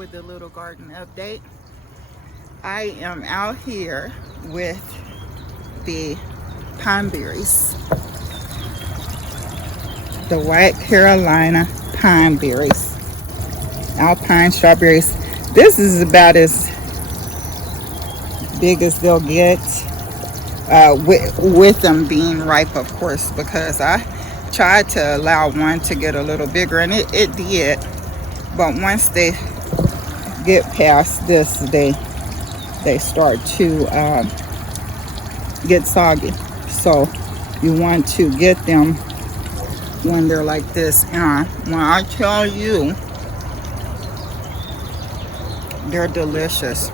with a little garden update. I am out here with the pine berries, the White Carolina pine berries, alpine strawberries. This is about as big as they'll get, with them being ripe, of course, because I tried to allow one to get a little bigger, and it did. But once they get past this, they start to get soggy. So you want to get them when they're like this. And when I tell you, they're delicious.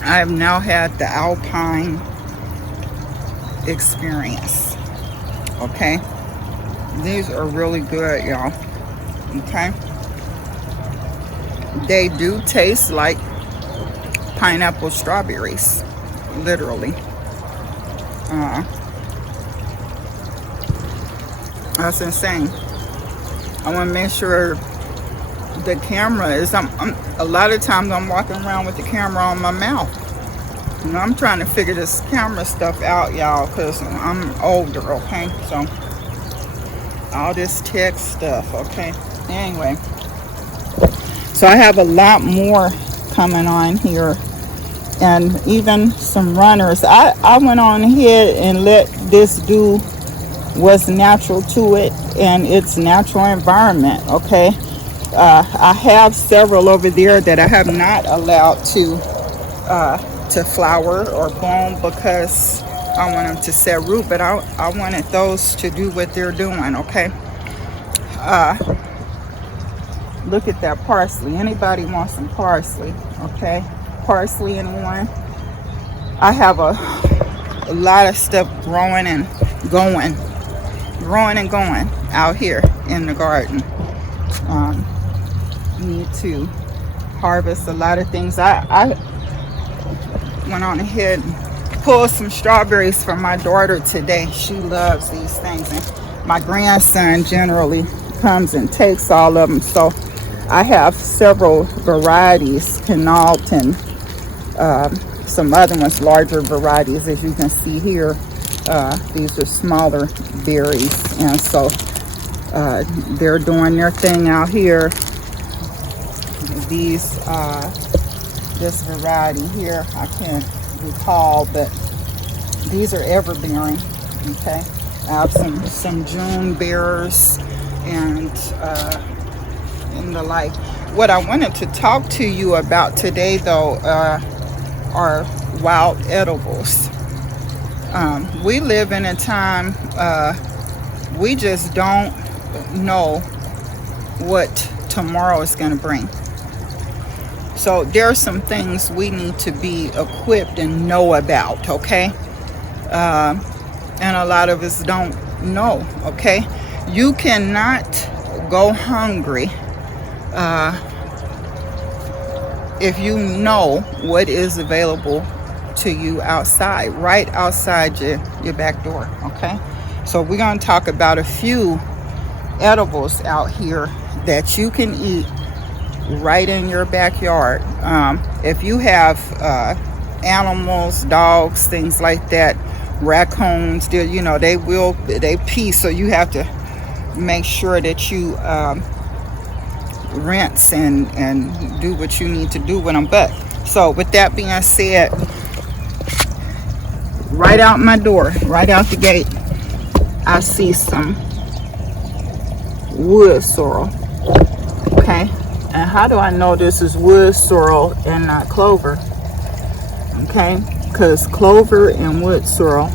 I have now had the alpine experience. Okay, these are really good, y'all. Okay, they do taste like pineapple strawberries, literally. That's insane. I want to make sure the camera is, a lot of times I'm walking around with the camera on my mouth. You know, I'm trying to figure this camera stuff out, y'all, because I'm older. Okay, so all this tech stuff. Okay, anyway, so I have a lot more coming on here, and even some runners. I went on ahead and let this do what's natural to it and its natural environment. Okay, I have several over there that I have not allowed to flower or bloom because I want them to set root, but I wanted those to do what they're doing. Okay, look at that parsley. Anybody want some parsley? Okay, parsley, anyone? I have a lot of stuff growing and going out here in the garden. Need to harvest a lot of things. I went on ahead and pulled some strawberries for my daughter today. She loves these things, and my grandson generally comes and takes all of them. So I have several varieties, Quinault, and some other ones, larger varieties, as you can see here. These are smaller berries, and so they're doing their thing out here. This variety here, I can't recall, but these are everbearing. Okay, I have some June bearers and the like. What I wanted to talk to you about today, though, are wild edibles. We live in a time, we just don't know what tomorrow is going to bring. So there are some things we need to be equipped and know about. Okay, and a lot of us don't know. Okay, you cannot go hungry if you know what is available to you outside, right outside your back door. Okay, so we're going to talk about a few edibles out here that you can eat right in your backyard. If you have animals, dogs, things like that, raccoons, they pee, so you have to make sure that you rinse and do what you need to do with them. But so with that being said, right out my door, right out the gate, I see some wood sorrel. Okay, and how do I know this is wood sorrel and not clover? Okay, because clover and wood sorrel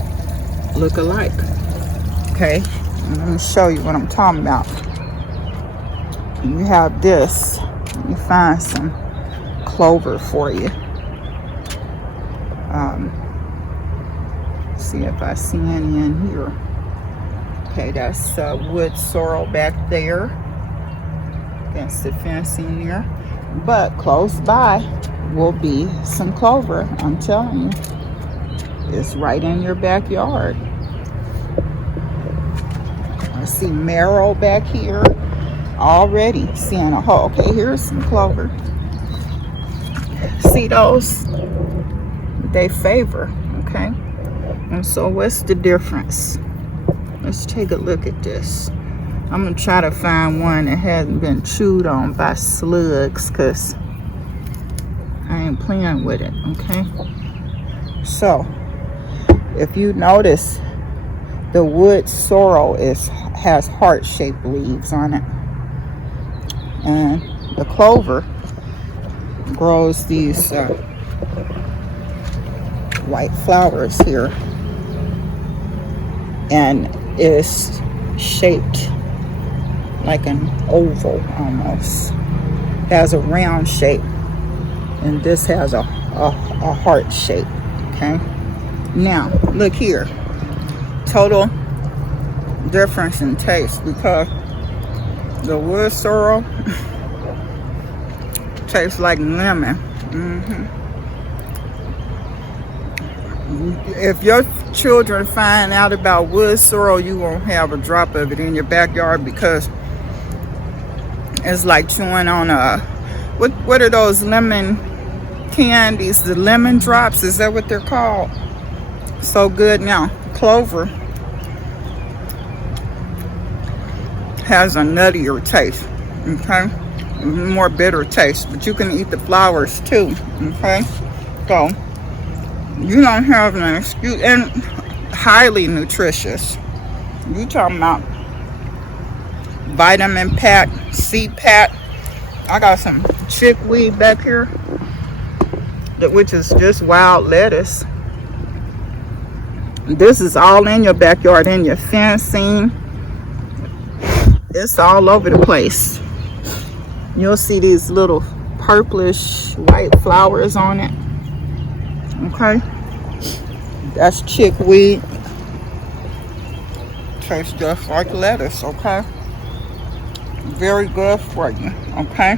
look alike. Okay, let me show you what I'm talking about. You have this. Let me find some clover for you. See if I see any in here. Okay, that's wood sorrel back there against the fencing there. But close by will be some clover. I'm telling you, it's right in your backyard. I see marrow back here. Already seeing a hole. Okay, here's some clover. See those? They favor, okay? And so what's the difference? Let's take a look at this. I'm gonna try to find one that hasn't been chewed on by slugs, because I ain't playing with it, okay? So if you notice, the wood sorrel has heart-shaped leaves on it, and the clover grows these white flowers here, and is shaped like an oval almost. Has a round shape, and this has a heart shape. Okay, now look here, total difference in taste, because the wood sorrel tastes like lemon. If your children find out about wood sorrel, you won't have a drop of it in your backyard, because it's like chewing on what are those lemon candies, the lemon drops, is that what they're called? So good. Now clover has a nuttier taste, okay, more bitter taste, but you can eat the flowers too, okay? So you don't have an excuse, and highly nutritious. You talking about vitamin pack, seed pack. I got some chickweed back here, which is just wild lettuce. This is all in your backyard, in your fencing. It's all over the place. You'll see these little purplish white flowers on it. Okay, that's chickweed. Tastes just like lettuce. Okay, very good for you. Okay,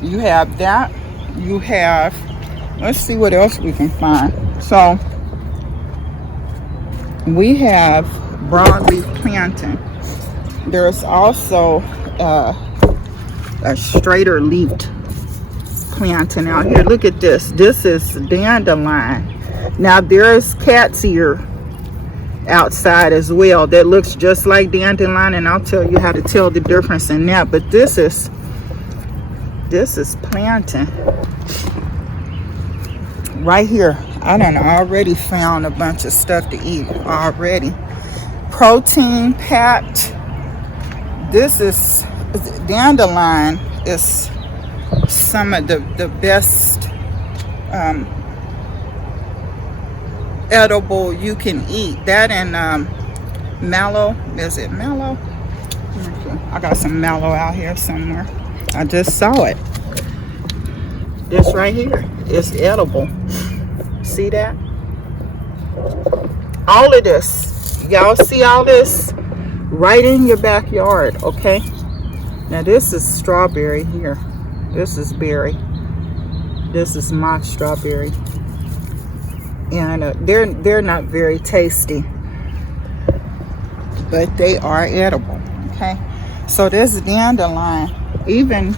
you have that. You have, let's see what else we can find. So we have broadleaf plantain. There's also a straighter leafed plantain out here. Look at this. This is dandelion. Now there's cat's ear outside as well that looks just like dandelion, and I'll tell you how to tell the difference in that. But this is plantain right here. I done already found a bunch of stuff to eat already. Protein packed. This is dandelion. Is some of the best edible you can eat. That and mallow. Is it mallow? I got some mallow out here somewhere. I just saw it. This right here is edible. See that? All of this. Y'all see all this? Right in your backyard, okay? Now this is strawberry here. This is berry. This is mock strawberry. And they're not very tasty, but they are edible, okay? So this dandelion, even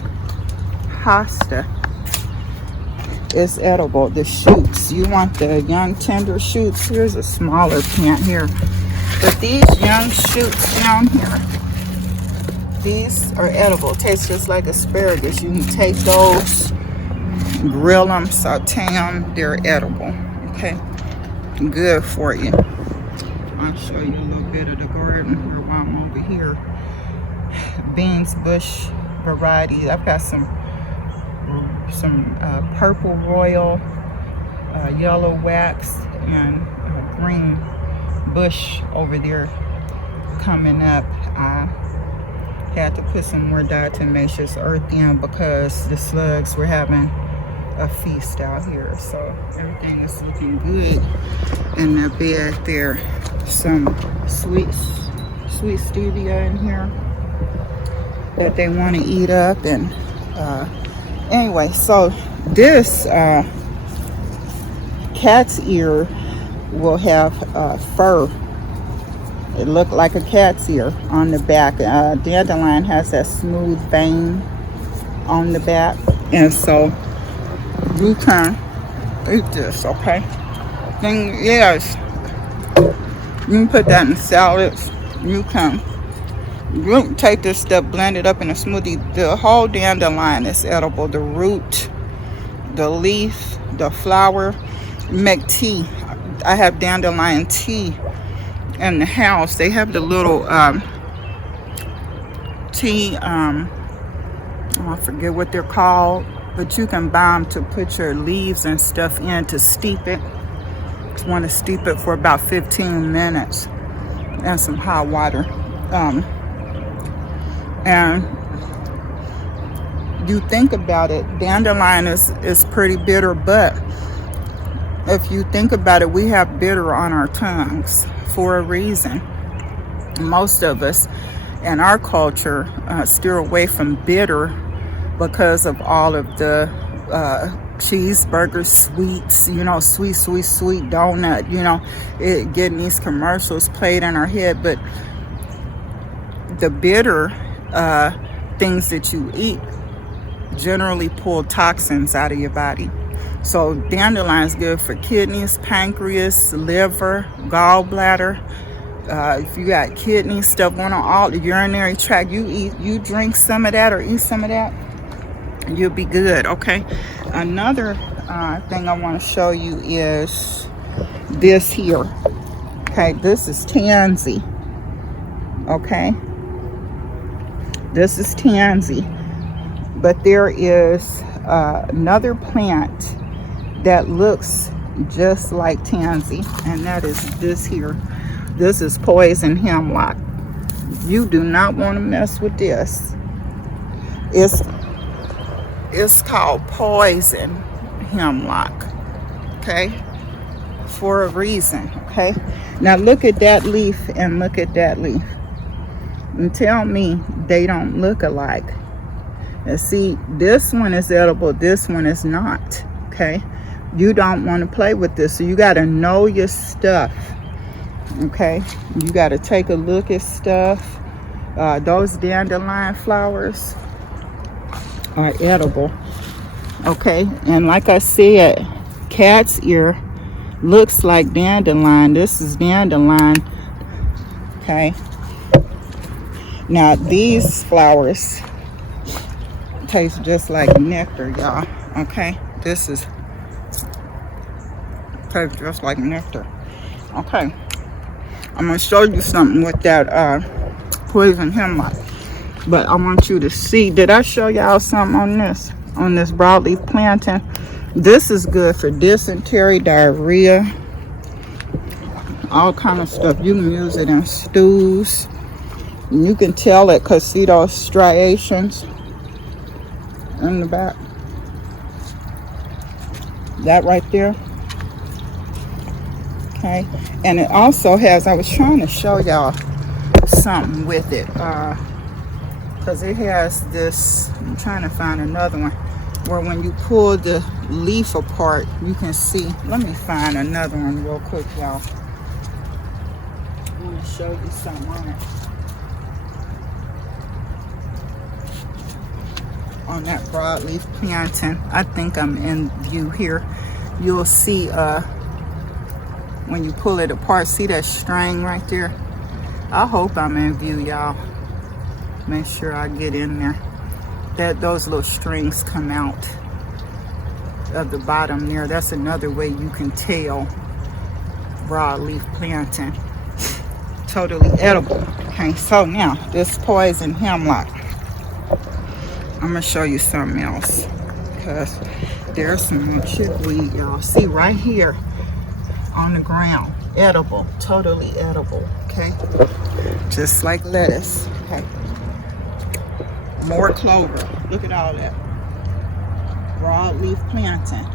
hosta, is edible. The shoots, you want the young tender shoots. Here's a smaller plant here, but these young shoots down here, these are edible. Tastes just like asparagus. You can take those, grill them, saute them. They're edible. Okay, good for you. I'll show you a little bit of the garden here while I'm over here. Beans bush variety. I've got some purple royal, yellow wax, and green bush over there coming up. I had to put some more diatomaceous earth in because the slugs were having a feast out here. So everything is looking good in the bed there. Some sweet stevia in here that they want to eat up. And anyway, so this cat's ear will have fur. It looked like a cat's ear on the back. Dandelion has that smooth vein on the back, and so You can eat this, okay? Then, yes, you can put that in salads. You can take this stuff, blend it up in a smoothie. The whole dandelion is edible. The root, the leaf, the flower. Make tea. I have dandelion tea in the house. They have the little tea, I forget what they're called, but you can buy them to put your leaves and stuff in to steep it. Just want to steep it for about 15 minutes in some hot water. And you think about it, dandelion is pretty bitter, but if you think about it, we have bitter on our tongues for a reason. Most of us in our culture steer away from bitter because of all of the cheeseburger sweets, you know, sweet donut, you know, getting these commercials played in our head. But the bitter things that you eat generally pull toxins out of your body. So dandelion is good for kidneys, pancreas, liver, gallbladder. If you got kidney stuff going on, all the urinary tract, you drink some of that or eat some of that, you'll be good. Okay. Another thing I want to show you is this here. Okay, this is tansy. Okay, this is tansy, but there is another plant that looks just like tansy, and that is this here. This is poison hemlock. You do not want to mess with this. It's called poison hemlock, okay, for a reason. Okay, now look at that leaf and look at that leaf and tell me they don't look alike. And see, this one is edible, this one is not. Okay, you don't want to play with this, so you got to know your stuff. Okay, you got to take a look at stuff. Those dandelion flowers are edible. Okay, and like I said, cat's ear looks like dandelion. This is dandelion. Okay, now these flowers taste just like nectar, y'all. Okay, this is tastes just like nectar. Okay, I'm gonna show you something with that poison hemlock, but I want you to see. Did I show y'all something on this broadleaf plantain? This is good for dysentery, diarrhea, all kind of stuff. You can use it in stews. And you can tell it because see those striations in the back, that right there. Okay, and it also has, I was trying to show y'all something with it because it has this, I'm trying to find another one where when you pull the leaf apart you can see. Let me find another one real quick, y'all. I want to show you something on it, on that broadleaf plantain. I think I'm in view here. You'll see when you pull it apart, see that string right there? I hope I'm in view, y'all. Make sure I get in there. Those little strings come out of the bottom there. That's another way you can tell broadleaf plantain. Totally edible. Okay, so now this poison hemlock, I'm gonna show you something else because there's some chickweed, y'all. See right here on the ground, edible, totally edible. Okay, just like lettuce. Okay, more clover. Look at all that broadleaf plantain,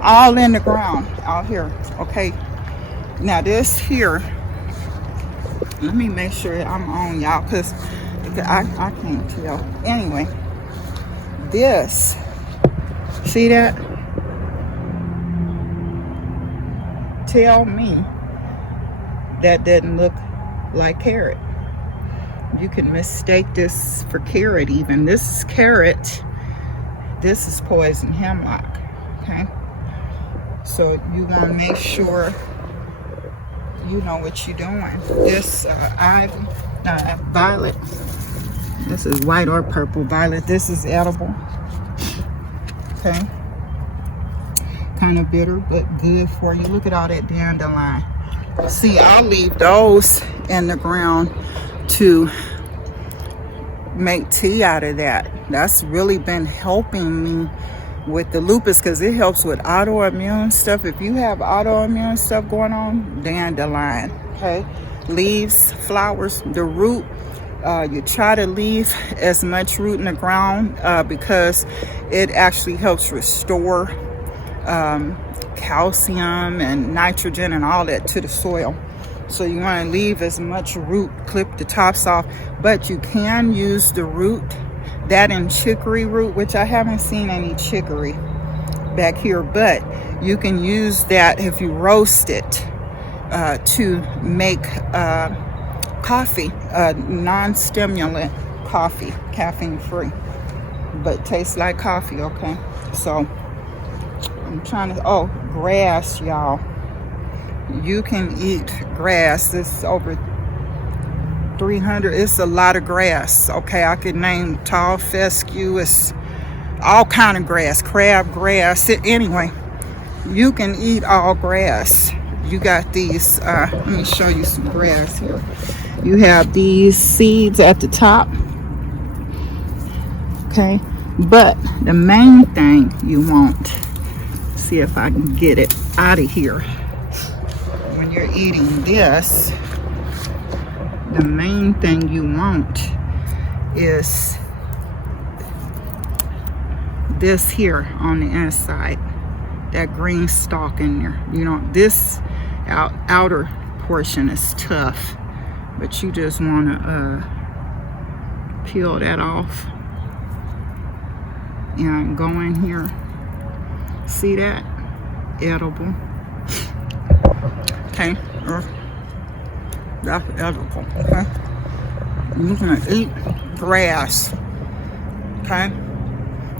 all in the ground out here. Okay, now this here, let me make sure I'm on, y'all, because I can't tell. Anyway, this, see that? Tell me that doesn't look like carrot. You can mistake this for carrot even. This is carrot. This is poison hemlock. okay? So you want to make sure you know what you're doing. This violet, this is white or purple violet. This is edible, okay? Kind of bitter, but good for you. Look at all that dandelion. See, I'll leave those in the ground to make tea out of that. That's really been helping me with the lupus, because it helps with autoimmune stuff. If you have autoimmune stuff going on, dandelion, okay? Leaves, flowers, the root, you try to leave as much root in the ground because it actually helps restore calcium and nitrogen and all that to the soil. So you want to leave as much root, clip the tops off, but you can use the root, that and chicory root, which I haven't seen any chicory back here, but you can use that if you roast it to make coffee, non-stimulant coffee, caffeine free, but tastes like coffee, okay? So I'm trying to, oh, grass, y'all. You can eat grass. It's over 300. It's a lot of grass, okay? I could name tall fescue. It's all kind of grass, crab grass. Anyway, you can eat all grass. You got these, let me show you some grass here. You have these seeds at the top, okay? But the main thing you want, see if I can get it out of here. When you're eating this, the main thing you want is this here on the inside, that green stalk in there. You know, this outer portion is tough, but you just want to peel that off and go in here. See that? Edible. Okay, that's edible, okay? You're gonna eat grass, okay?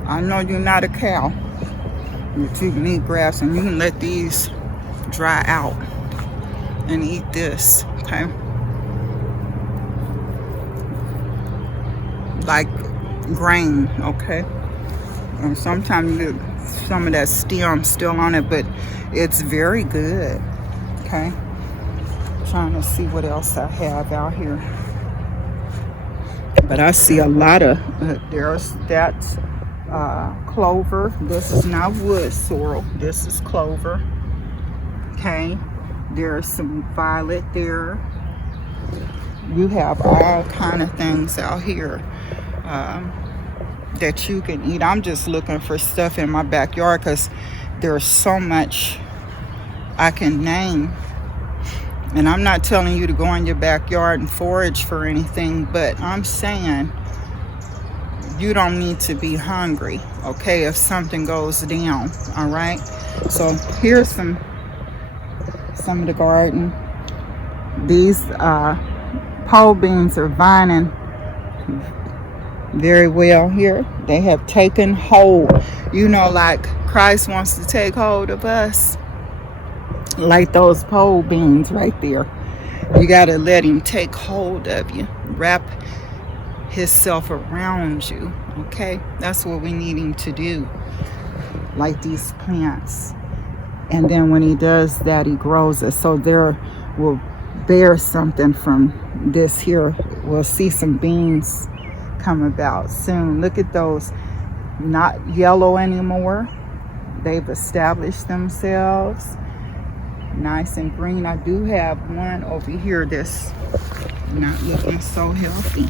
I know you're not a cow, but you can eat grass, and you can let these dry out and eat this, okay? Like grain, okay? And sometimes you get some of that stem still on it, but it's very good, okay? Trying to see what else I have out here, but I see a lot of there's that clover. This is not wood sorrel, this is clover, okay? There's some violet there. You have all kind of things out here that you can eat. I'm just looking for stuff in my backyard because there's so much I can name. And I'm not telling you to go in your backyard and forage for anything, but I'm saying you don't need to be hungry, okay, if something goes down, all right? So here's some of the garden. These pole beans are vining very well here. They have taken hold, you know, like Christ wants to take hold of us. Like those pole beans right there. You got to let him take hold of you. Wrap himself around you. Okay? That's what we need him to do. Like these plants. And then when he does that, he grows us. So there will bear something from this here. We'll see some beans come about soon. Look at those. Not yellow anymore. They've established themselves. Nice and green. I do have one over here that's not looking so healthy,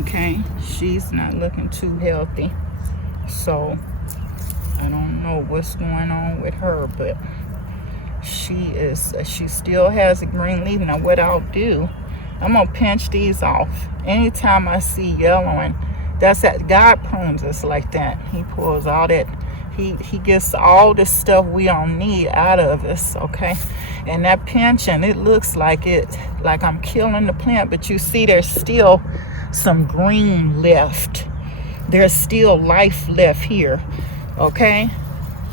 okay? She's not looking too healthy, so I don't know what's going on with her, but she still has a green leaf. Now what I'll do, I'm gonna pinch these off anytime I see yellowing. That's that God prunes us like that. He pulls all that. He gets all the stuff we don't need out of us, okay? And that pinching, it looks like I'm killing the plant, but you see there's still some green left. There's still life left here, okay?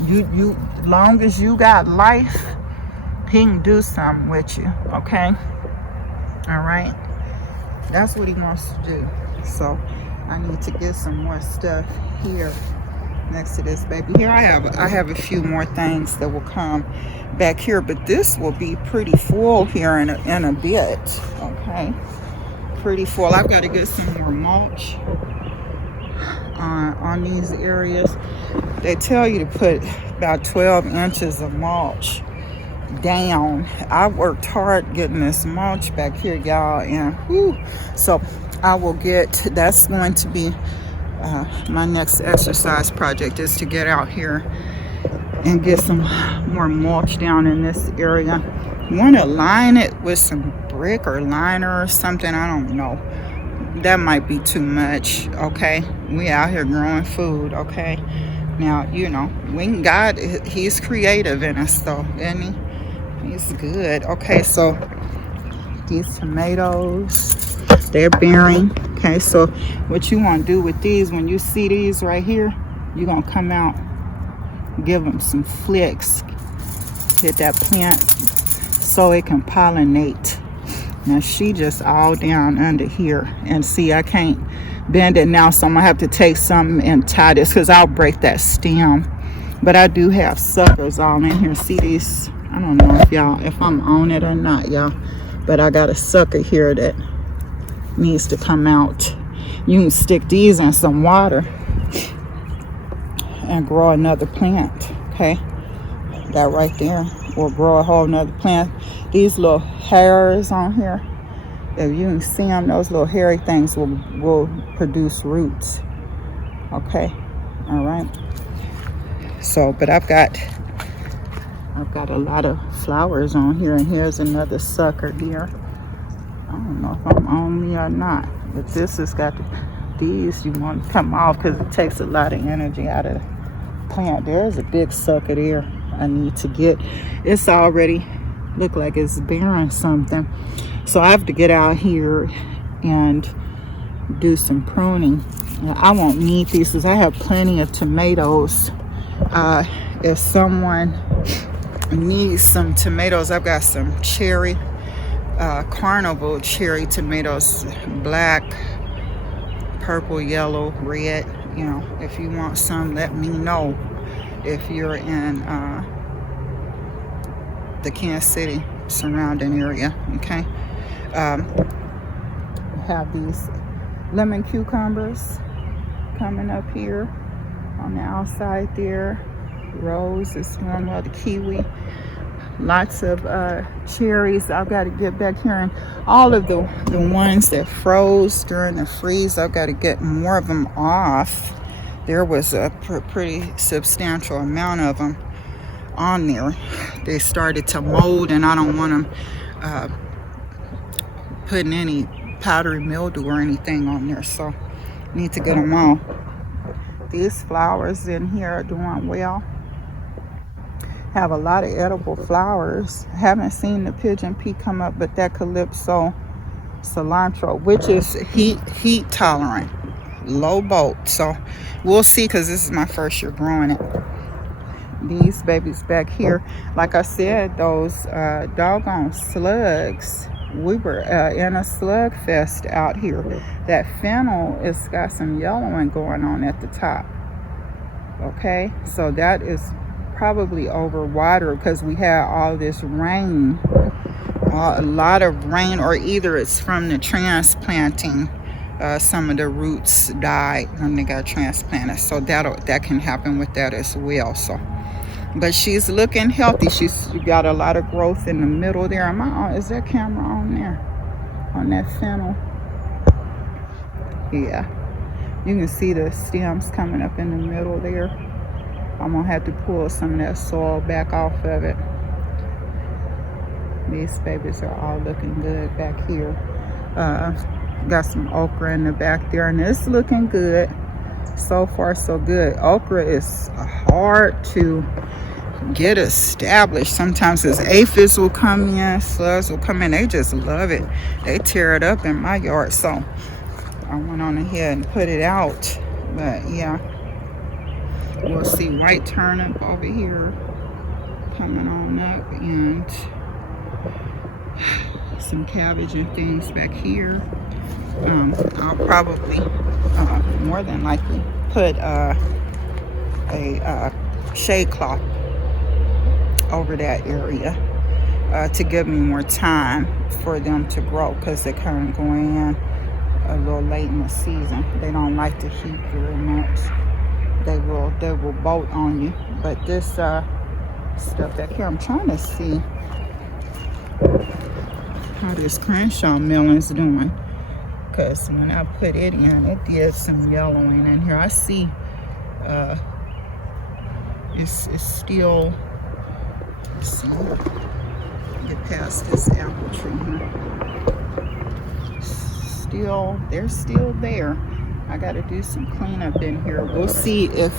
You long as you got life, he can do something with you, okay? All right, that's what he wants to do. So I need to get some more stuff here next to this baby. Here I have a few more things that will come back here, but this will be pretty full here in a bit, okay? Pretty full. I've got to get some more mulch on these areas. They tell you to put about 12 inches of mulch down. I worked hard getting this mulch back here, y'all, and whew, so I will get, that's going to be my next exercise project, is to get out here and get some more mulch down in this area. Want to line it with some brick or liner or something, I don't know. That might be too much, okay? We out here growing food, okay? Now, you know, God, he's creative in us, though, isn't he? He's good. Okay, so these tomatoes, they're bearing. Okay, so what you want to do with these, when you see these right here, you're going to come out, give them some flicks, hit that plant so it can pollinate. Now she just all down under here, and see, I can't bend it now, so I'm gonna have to take something and tie this, because I'll break that stem. But I do have suckers all in here. See these? I don't know if I'm on it or not, y'all, but I got a sucker here that needs to come out. You can stick these in some water and grow another plant, okay? That right there will grow a whole nother plant. These little hairs on here, if you can see them, those little hairy things will produce roots, okay? All right, so but I've got a lot of flowers on here, and here's another sucker here. I don't know if I'm on me or not, but this has got these you want to come off, because it takes a lot of energy out of the plant. There's a big sucker there I need to get. It's already look like it's bearing something, so I have to get out here and do some pruning. I won't need these because I have plenty of tomatoes. If someone needs some tomatoes, I've got some cherry carnival cherry tomatoes, black, purple, yellow, red. You know, if you want some, let me know. If you're in the Kansas City surrounding area, okay? We have these lemon cucumbers coming up here on the outside there. Rose is doing well, the kiwi. Lots of cherries. I've got to get back here, and all of the ones that froze during the freeze, I've got to get more of them off. There was a pretty substantial amount of them on there. They started to mold, and I don't want them putting any powdery mildew or anything on there, so need to get them all. These flowers in here are doing well. Have a lot of edible flowers. Haven't seen the pigeon pea come up, but that calypso cilantro, which is heat tolerant, low bolt. So we'll see, because this is my first year growing it. These babies back here, like I said, those doggone slugs. We were in a slug fest out here. That fennel has got some yellowing going on at the top. Okay, so that is probably overwatered because we had all this rain, a lot of rain, or either it's from the transplanting. Some of the roots died when they got transplanted, so that can happen with that as well. So, but she's looking healthy. She's got a lot of growth in the middle there. Is that camera on there? On that fennel? Yeah. You can see the stems coming up in the middle there. I'm gonna have to pull some of that soil back off of it. These babies are all looking good back here. Got some okra in the back there, and it's looking good. So far, so good. Okra is hard to get established. Sometimes as aphids will come in, slugs will come in. They just love it. They tear it up in my yard. So I went on ahead and put it out. But yeah, We'll see white turnip over here coming on up, and some cabbage and things back here. I'll probably more than likely put a shade cloth over that area to give me more time for them to grow, because they're kind of going in a little late in the season. They don't like the heat very much. They will bolt on you. But this stuff back here, I'm trying to see how this Crenshaw melon is doing, because when I put it in, it did some yellowing in here. I see it's still, let's see, get past this apple tree here. They're still there. I got to do some cleanup in here. We'll see if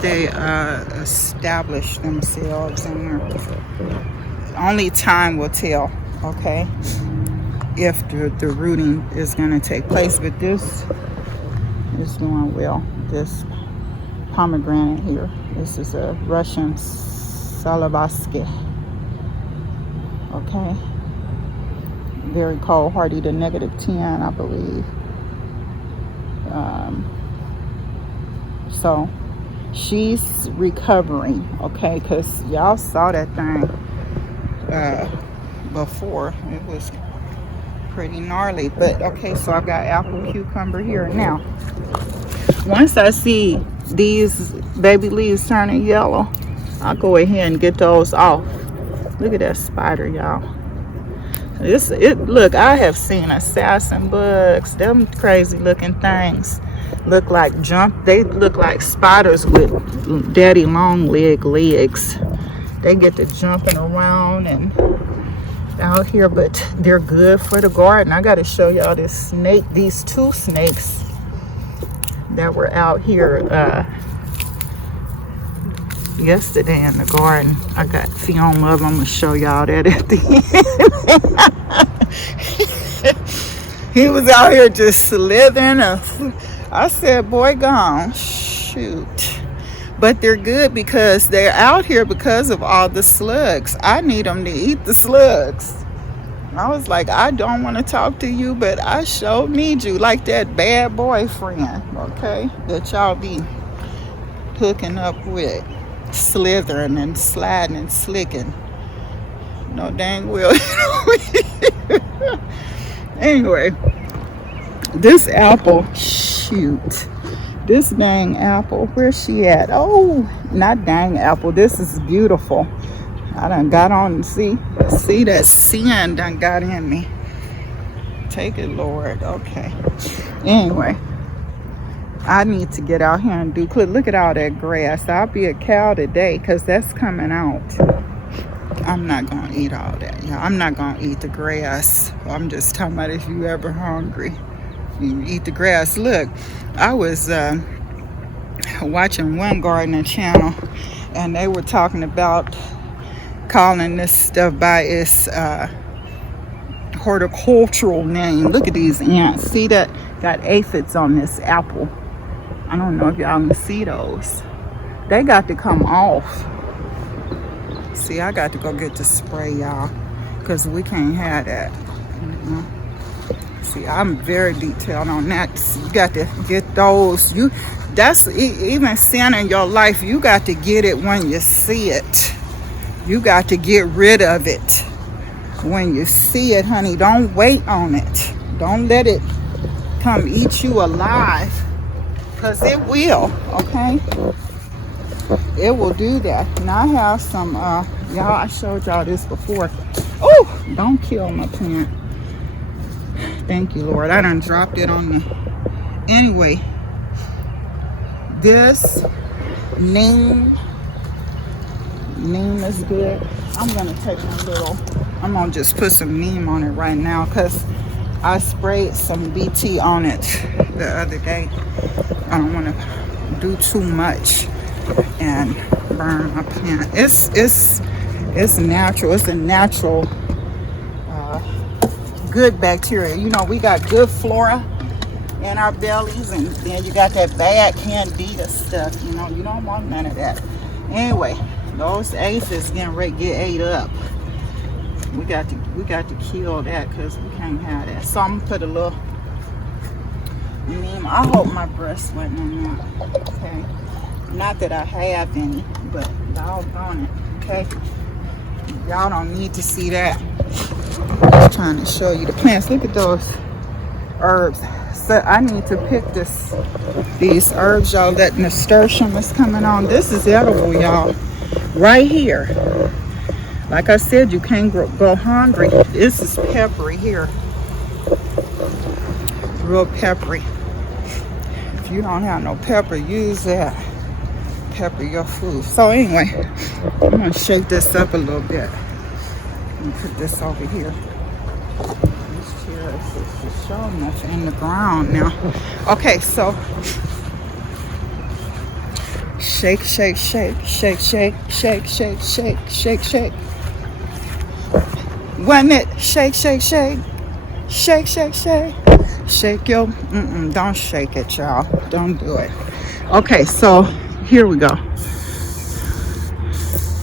they establish themselves in there. Only time will tell, okay, if the rooting is going to take place. But this is doing well. This pomegranate here, this is a Russian Salabaski. Okay, very cold, hardy to -10, I believe. So she's recovering, okay, because y'all saw that thing before. It was pretty gnarly. But okay, so I've got apple cucumber here. Now once I see these baby leaves turning yellow, I'll go ahead and get those off. Look at that spider, y'all. Look, I have seen assassin bugs. Them crazy looking things look like they look like spiders with daddy long legs. They get to jumping around and out here, but they're good for the garden. I got to show y'all these two snakes that were out here yesterday in the garden. I got film of them. I'm gonna show y'all that at the end. He was out here just slithering. I said, boy, gone. Shoot. But they're good because they're out here because of all the slugs. I need them to eat the slugs. I was like, I don't want to talk to you, but I sure need you, like that bad boyfriend, okay, that y'all be hooking up with, slithering and sliding and slicking. No dang well. Anyway, this apple, shoot. This dang apple, where's she at? Oh, not dang apple. This is beautiful. I done got on and see that sin done got in me. Take it, Lord. Okay. Anyway, I need to get out here and look at all that grass. I'll be a cow today because that's coming out. I'm not going to eat all that. I'm not going to eat the grass. I'm just talking about if you ever hungry, you eat the grass. Look, I was watching one gardening channel, and they were talking about calling this stuff by its horticultural name. Look at these ants. See that? Got aphids on this apple. I don't know if y'all can see those. They got to come off. See, I got to go get the spray, y'all, because we can't have that. See, I'm very detailed on that. You got to get those. That's even sin in your life. You got to get it when you see it. You got to get rid of it when you see it, honey. Don't wait on it. Don't let it come eat you alive, because it will, okay? It will do that. And I have some, y'all, I showed y'all this before. Oh, don't kill my plant. Thank you, Lord. I done dropped it on me. Anyway, this neem is good. I'm going to take I'm going to just put some neem on it right now, because I sprayed some BT on it the other day. I don't want to do too much and burn my plant. It's natural. It's a natural good bacteria. You know, we got good flora in our bellies, and then you got that bad candida stuff. You know, you don't want none of that. Anyway, those aphids getting ready to get ate up. We got to kill that because we can't have that. So I'm gonna put a little neem. I hope my breast wasn't in there. Okay. Not that I have any, but doggone it. Okay. Y'all don't need to see that. I'm just trying to show you the plants. Look at those herbs. So I need to pick these herbs, y'all. That nasturtium is coming on. This is edible, y'all. Right here. Like I said, you can't go hungry. This is peppery here. Real peppery. If you don't have no pepper, use that. Pepper your food. So anyway, I'm going to shake this up a little bit. And put this over here. This chair is showing nothing in the ground now. Okay, so shake, shake, shake, shake, shake, shake, shake, shake, shake, shake. One minute, shake, shake, shake, shake, shake, shake, shake your. Don't shake it, y'all. Don't do it. Okay, so here we go.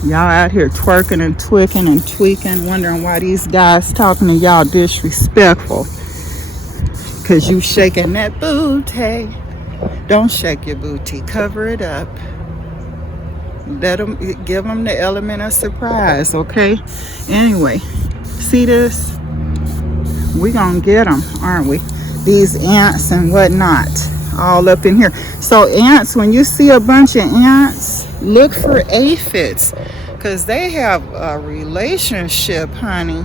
Y'all out here twerking and twicking and tweaking, wondering why these guys talking to y'all disrespectful. Cause you shaking that booty. Don't shake your booty. Cover it up. Let them, give them the element of surprise, okay? Anyway, see this? We gonna get them, aren't we? These ants and whatnot, all up in here. So ants, when you see a bunch of ants, look for aphids, because they have a relationship, honey,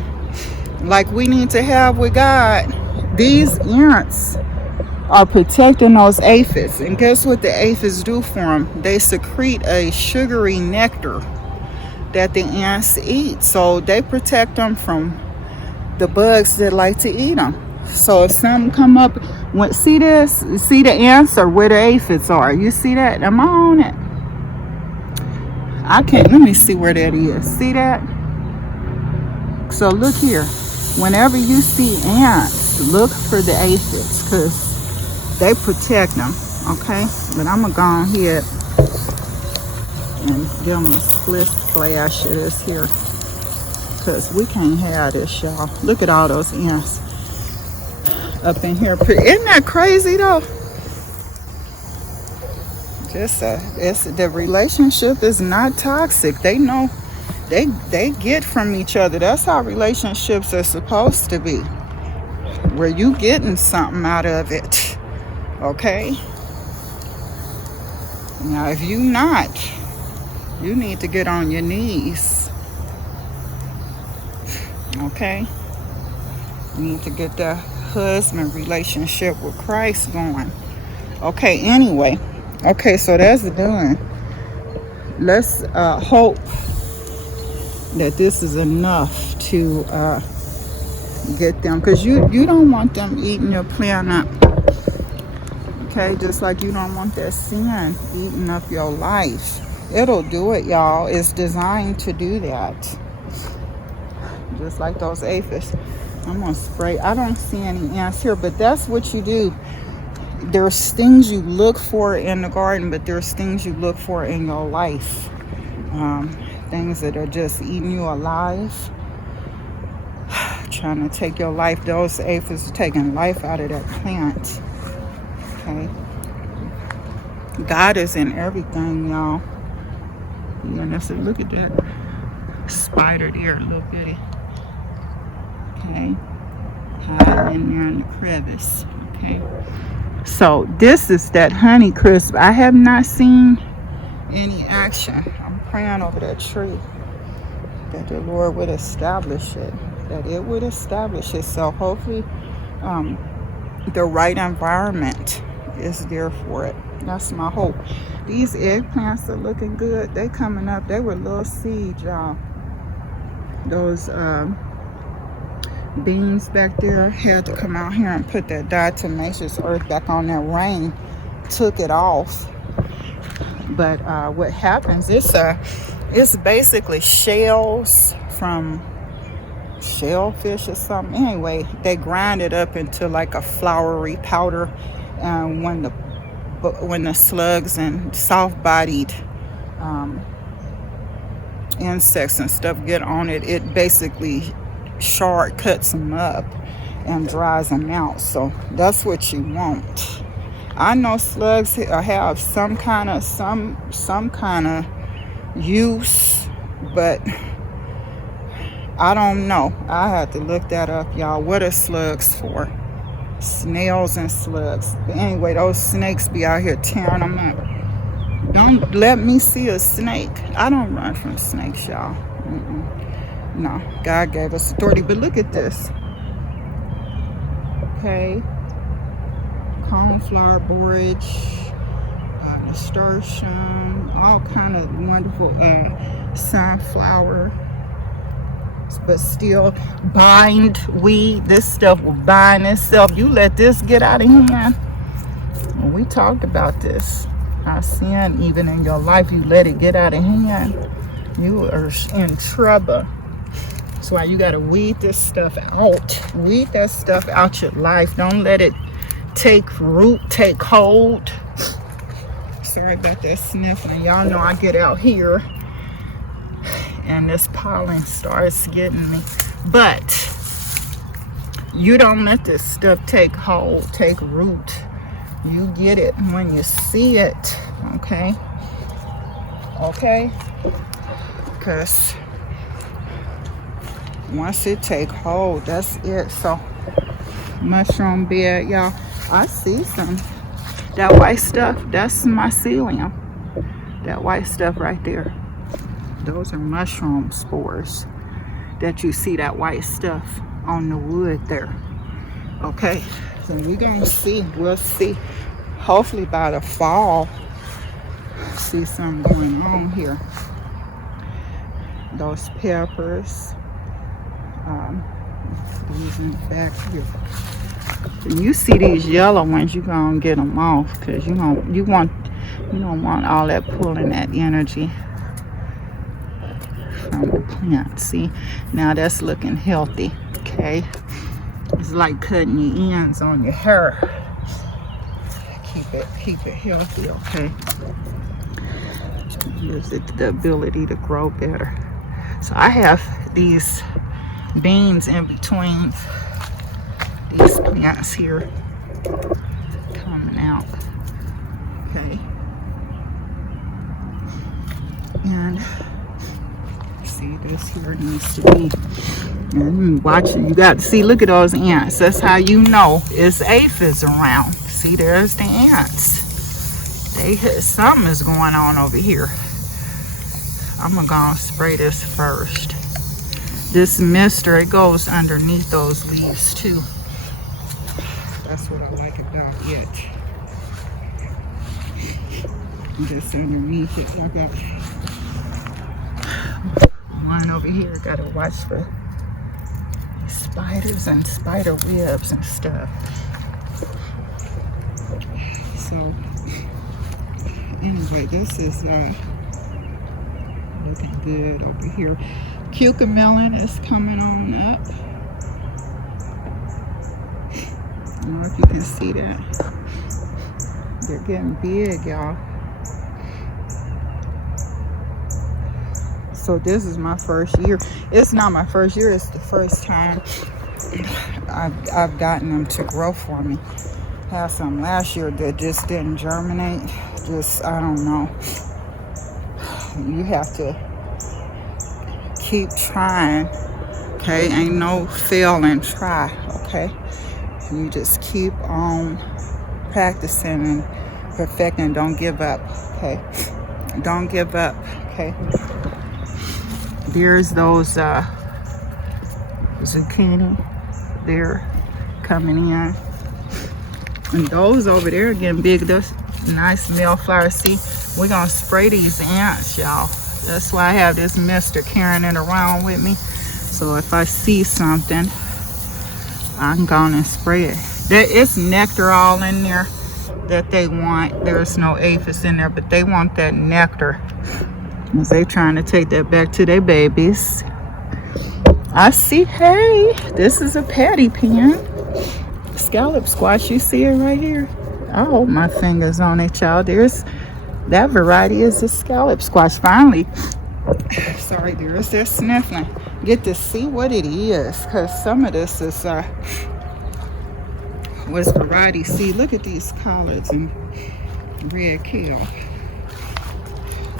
like we need to have with God. These ants are protecting those aphids, and guess what the aphids do for them? They secrete a sugary nectar that the ants eat, so they protect them from the bugs that like to eat them. So if something come up, see this? See the ants are where the aphids are. You see that? Am I on it? I can't. Let me see where that is. See that? So look here. Whenever you see ants, look for the aphids, because they protect them, okay? But I'm gonna go ahead and give them a split splash of this here, because we can't have this, y'all. Look at all those ants up in here. Isn't that crazy though? The relationship is not toxic. They know, they get from each other. That's how relationships are supposed to be, where you getting something out of it. Okay, now if you not, you need to get on your knees. Okay, you need to get that husband relationship with Christ going. Okay, anyway, okay, so that's done. Let's hope that this is enough to get them, because you don't want them eating your plant up. Okay, just like you don't want that sin eating up your life. It'll do it, y'all. It's designed to do that. Just like those aphids. I'm gonna spray. I don't see any ants here, but that's what you do. There's things you look for in the garden, but there's things you look for in your life. Things that are just eating you alive, trying to take your life. Those aphids are taking life out of that plant. Okay. God is in everything, y'all. And I said, look at that spider there, little bitty. Okay. Hide in there in the crevice. Okay. So this is that honey crisp. I have not seen any action. I'm praying over that tree that the Lord would establish it. That it would establish it. So hopefully the right environment is there for it. That's my hope. These eggplants are looking good. They coming up. They were little seeds, y'all. Those beans back there had to come out here and put that diatomaceous earth back on. That rain took it off. But what happens is it's basically shells from shellfish or something. Anyway, they grind it up into like a floury powder, when the slugs and soft-bodied insects and stuff get on it, it basically cuts them up and dries them out. So that's what you want. I know slugs have some kind of use, but I don't know. I had to look that up, y'all. What are slugs for? Snails and slugs. But anyway, those snakes be out here tearing them up. Don't let me see a snake. I don't run from snakes, y'all. No, God gave us authority. But look at this. Okay. Coneflower borage, nasturtium, all kind of wonderful sunflower. But still bindweed. This stuff will bind itself. You let this get out of hand. When we talked about this, our sin, even in your life, you let it get out of hand, you are in trouble. That's why you got to weed this stuff out. Weed that stuff out your life. Don't let it take root, take hold. Sorry about that sniffling. Y'all know I get out here and this pollen starts getting me. But you don't let this stuff take hold, take root. You get it when you see it, okay? Okay? Because once it take hold, that's it. So, mushroom bed, y'all. I see some. That white stuff, that's mycelium. That white stuff right there. Those are mushroom spores that you see, that white stuff on the wood there. Okay, so we're gonna see, we'll see. Hopefully by the fall, see something going on here. Those peppers, these in the back here. And you see these yellow ones, you're gonna get them off because you don't want all that pulling that energy from the plant. See, now that's looking healthy. Okay, it's like cutting your ends on your hair. Keep it healthy. Okay, gives it the ability to grow better. So I have these beans in between these plants here coming out. Okay, and see, this here needs to be, and watch it. You got to see, look at those ants. That's how you know it's aphids around. See, there's the ants. Something is going on over here. I'm gonna spray this first. This mister, it goes underneath those leaves too. That's what I like about it. Just underneath it. I got one over here. Gotta watch for spiders and spider webs and stuff. So anyway, this is looking good over here. Cucamelon is coming on up. I don't know if you can see that. They're getting big, y'all. So this is my first year. It's not my first year, it's the first time I've gotten them to grow for me. Had some last year that just didn't germinate. Just, I don't know. You have to keep trying. Okay, ain't no fail and try. Okay, you just keep on practicing and perfecting. Don't give up. Okay, don't give up. Okay, there's those zucchini there coming in, and those over there are getting big. Those nice male flowers. See, we're gonna spray these ants, y'all. That's why I have this mister carrying it around with me. So if I see something, I'm gonna spray it. It's nectar all in there that they want. There's no aphids in there, but they want that nectar. Because they trying to take that back to their babies. I see, hey, this is a patty pan. Scallop squash, you see it right here. I hope my fingers on it, y'all. There's that variety is a scallop squash. Finally, sorry, there's that sniffling. Get to see what it is, because some of this is was variety. See, look at these collards and red kale.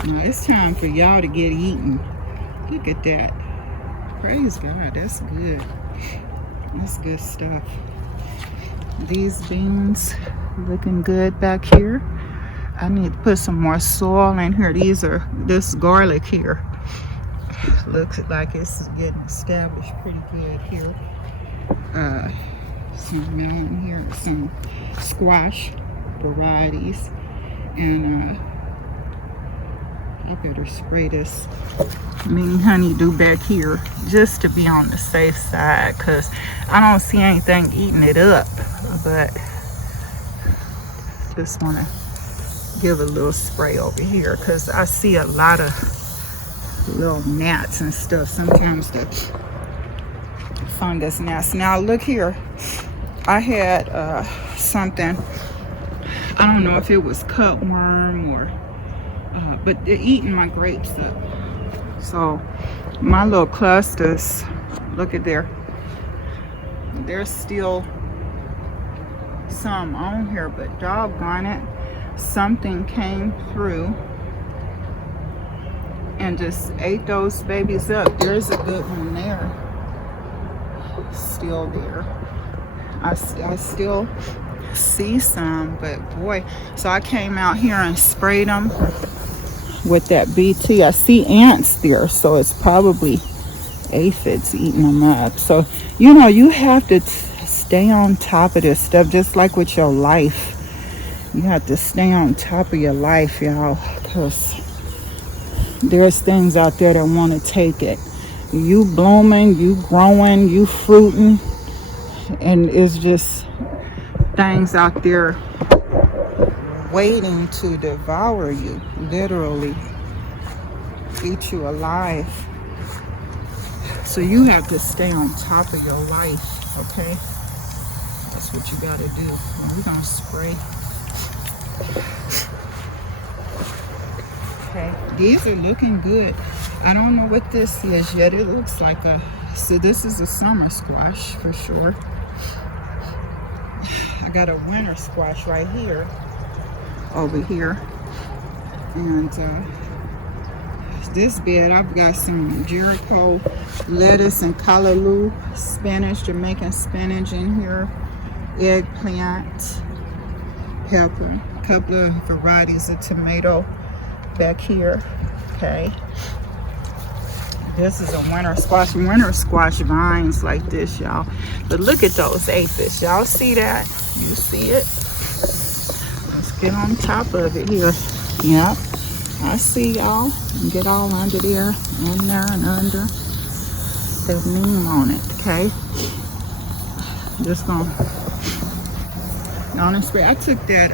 Now it's time for y'all to get eaten. Look at that. Praise God, that's good. That's good stuff. These beans looking good back here. I need to put some more soil in here. This garlic here looks like it's getting established pretty good here. Some melon here, some squash varieties, and I better spray this mean honeydew back here just to be on the safe side, because I don't see anything eating it up, but just want to give a little spray over here because I see a lot of little gnats and stuff, sometimes the fungus gnats. Now look here, I had something, I don't know if it was cutworm or but they're eating my grapes up. So my little clusters, look at there, there's still some on here, but doggone it, something came through and just ate those babies up. There's a good one there, still there. I still see some, but boy, so I came out here and sprayed them with that BT. I see ants there, so it's probably aphids eating them up. So you know, you have to stay on top of this stuff, just like with your life. You have to stay on top of your life, y'all, because there's things out there that want to take it. You blooming, you growing, you fruiting, and it's just things out there waiting to devour you, literally eat you alive. So you have to stay on top of your life, okay? That's what you got to do. We're gonna spray. Okay, these are looking good. I don't know what this is yet. It looks like so this is a summer squash for sure. I got a winter squash right here, over here, and this bed I've got some Jericho lettuce and callaloo spinach, Jamaican spinach in here, eggplant, pepper, a couple of varieties of tomato back here. Okay, this is a winter squash vines like this, y'all. But look at those aphids, y'all see that? You see it? Let's get on top of it here. Yep, I see y'all. Get all under there, in there and under. That neem on it, okay? Just gonna spray. I took that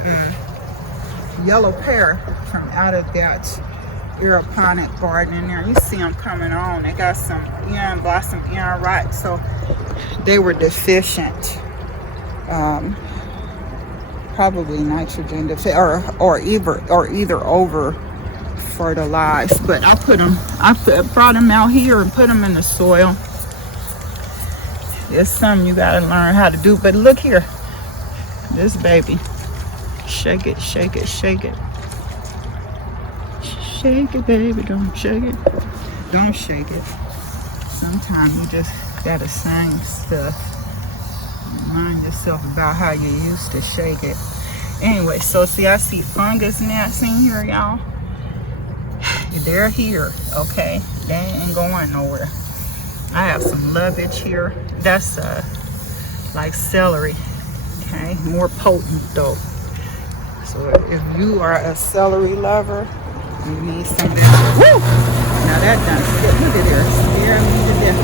yellow pear from out of that aeroponic garden in there. You see them coming on. They got some young blossom young rot, so they were deficient. Probably nitrogen deficient, or either over fertilized. But I brought them out here and put them in the soil. It's something you gotta learn how to do. But look here, this baby, shake it, shake it, shake it. Shake it, baby, don't shake it. Don't shake it. Sometimes you just gotta sing stuff. Remind yourself about how you used to shake it. Anyway, so see, I see fungus gnats in here, y'all. They're here, okay? They ain't going nowhere. I have some lovage here. That's like celery, okay? More potent though. So if you are a celery lover, you need some of that. Woo! Now that done sit. Look at there. Scare me to death.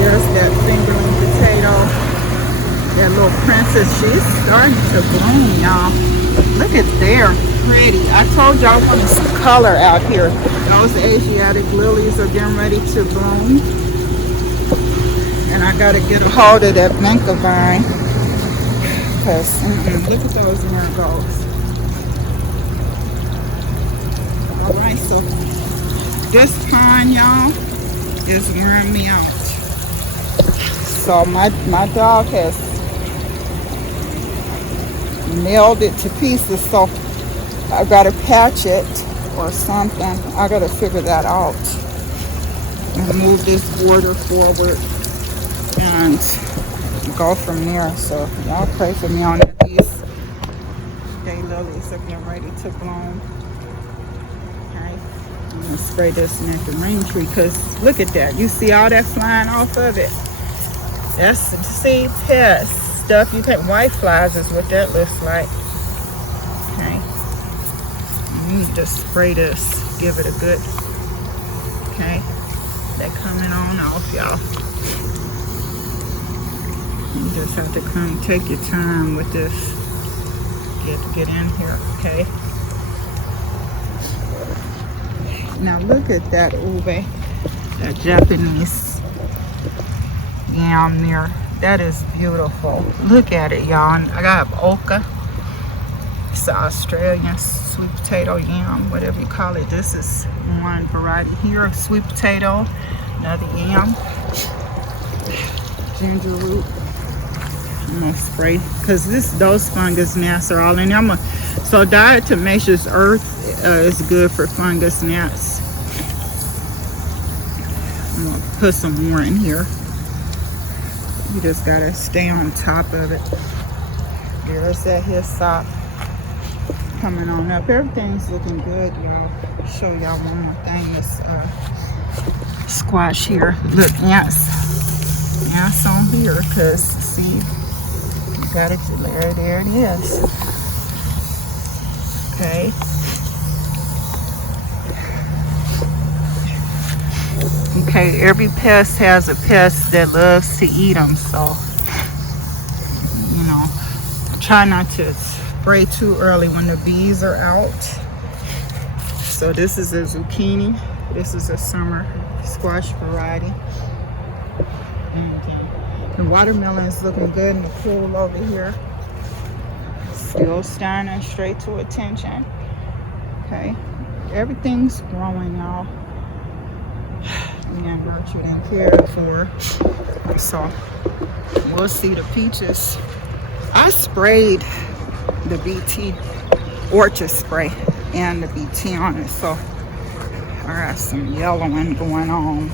There's that fingerling potato. That little princess. She's starting to bloom, y'all. Look at there. Pretty. I told y'all I wanted some color out here. Those Asiatic lilies are getting ready to bloom. And I gotta get a hold of that Benka vine. Because look at those marigolds. Alright, so this pond, y'all, is wearing me out. So my dog has nailed it to pieces, so I gotta patch it or something. I gotta figure that out and move this border forward and go from there. So y'all pray for me on that. These daylilies are getting ready to bloom. Okay, I'm gonna spray this nectarine tree because look at that. You see all that flying off of it? That's seed pest stuff. You take white flies is what that looks like. Okay, you need to spray this. Give it a good. Okay, they're coming on off, y'all. You just have to come take your time with this. Get in here, okay? Now look at that ube, that Japanese yam there. That is beautiful. Look at it, y'all. I got oka. It's an Australian sweet potato yam, whatever you call it. This is one variety here, sweet potato, another yam, ginger root. I'm gonna spray because those fungus gnats are all in there. So diatomaceous earth is good for fungus gnats. I'm gonna put some more in here. You just gotta stay on top of it. There's that hyssop coming on up. Everything's looking good, y'all. Show y'all one more thing. This squash here. Look, ants on here, because see. Got it there it is. Okay. Okay, every pest has a pest that loves to eat them, so you know, try not to spray too early when the bees are out. So this is a zucchini. This is a summer squash variety. The watermelon is looking good in the pool over here. Still standing straight to attention. Okay. Everything's growing, y'all. Being nurtured and cared for. So we'll see the peaches. I sprayed the BT orchard spray and the BT on it. So I got some yellowing going on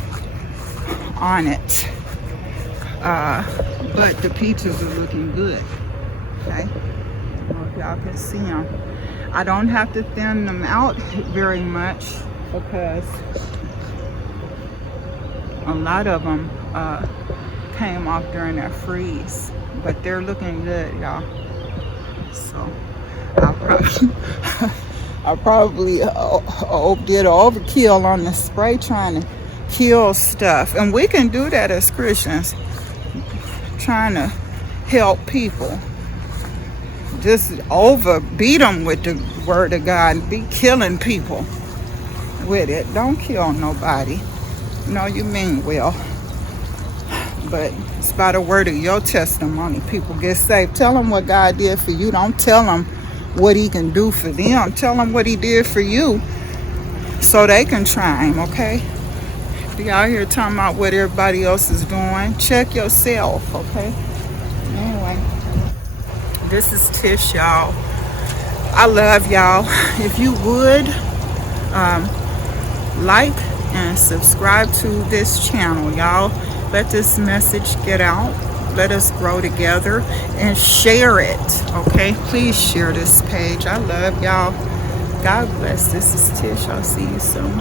it. But the peaches are looking good. Okay, I don't know if y'all can see them. I don't have to thin them out very much because a lot of them came off during that freeze. But they're looking good, y'all. So I probably did an overkill on the spray trying to kill stuff, and we can do that as Christians. Trying to help people, just beat them with the word of God and be killing people with it. Don't kill nobody. No, you mean well, but it's by the word of your testimony people get saved. Tell them what God did for you. Don't tell them what he can do for them. Tell them what he did for you so they can try him. Okay, be out here talking about what everybody else is doing. Check yourself, okay? Anyway, this is Tish, y'all. I love y'all. If you would like and subscribe to this channel, y'all. Let this message get out. Let us grow together and share it, okay? Please share this page. I love y'all. God bless. This is Tish. I'll see you soon.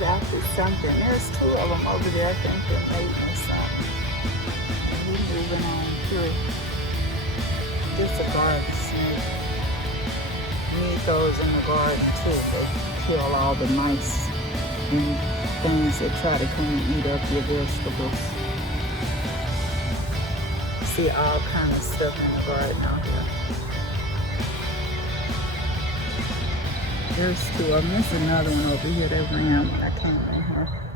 After something. There's two of them over there. I think they're mating or something. We're moving on. through. This is a garden snake. Need those in the garden too. They kill all the mice and things that try to come and eat up your vegetables. See all kind of stuff in the garden out here. There's two of them. There's another one over here that ran when I came in here.